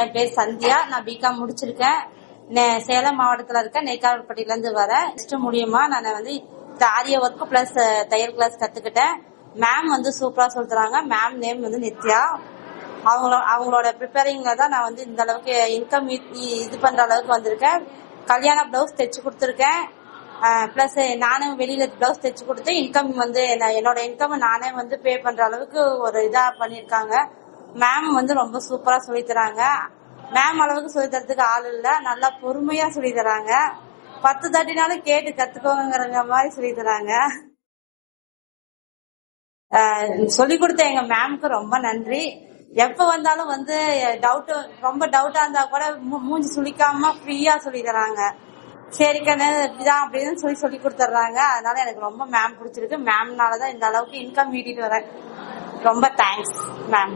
என் பேர் சந்தியா. நான் பிகாம் முடிச்சிருக்கேன். சேலம் மாவட்டத்துல இருக்க நெய்க்காரப்பட்டியில இருந்து வரேன். நெக்ஸ்ட் மூலியமா நான் வந்து ஆரிய ஒர்க் பிளஸ் தையல் கிளாஸ் கத்துக்கிட்டேன். மேம் வந்து சூப்பரா சொல்றாங்க. மேம் நேம் வந்து நித்யா. அவங்களோட ப்ரிப்பேரிங்ல தான் நான் வந்து இந்த அளவுக்கு இன்கம் இது பண்ற அளவுக்கு வந்திருக்கேன். கல்யாண பிளவுஸ் தைச்சு கொடுத்துருக்கேன். பிளஸ் நானும் வெளியில பிளவுஸ் தைச்சு கொடுத்து இன்கம் வந்து என்னோட இன்கம் நானே வந்து பே பண்ற அளவுக்கு ஒரு இதா பண்ணிருக்காங்க. மேம் வந்து ரொம்ப சூப்பரா சொல்லி தராங்க. மேம் அளவுக்கு சொல்லி தரதுக்கு ஆள் இல்ல. நல்லா பொறுமையா சொல்லி தராங்க. 10 தட்டினாலும் கேட்டு கத்துக்கோங்கிற மாதிரி சொல்லி தராங்க. சொல்லி கொடுத்த எங்க மேம்க்கு ரொம்ப நன்றி. எப்ப வந்தாலும் வந்து ரொம்ப டவுட்டா இருந்தா கூட மூஞ்சி சுளிக்காம ஃப்ரீயா சொல்லி தராங்க. சரி கண்ணு இப்படிதான் அப்படின்னு சொல்லி கொடுத்துட்றாங்க. அதனால எனக்கு ரொம்ப மேம் பிடிச்சிருக்கு. மேம்னாலதான் இந்த அளவுக்கு இன்கம் ஈட்டிட்டு வரேன். ரொம்ப தேங்க்ஸ் மேம்.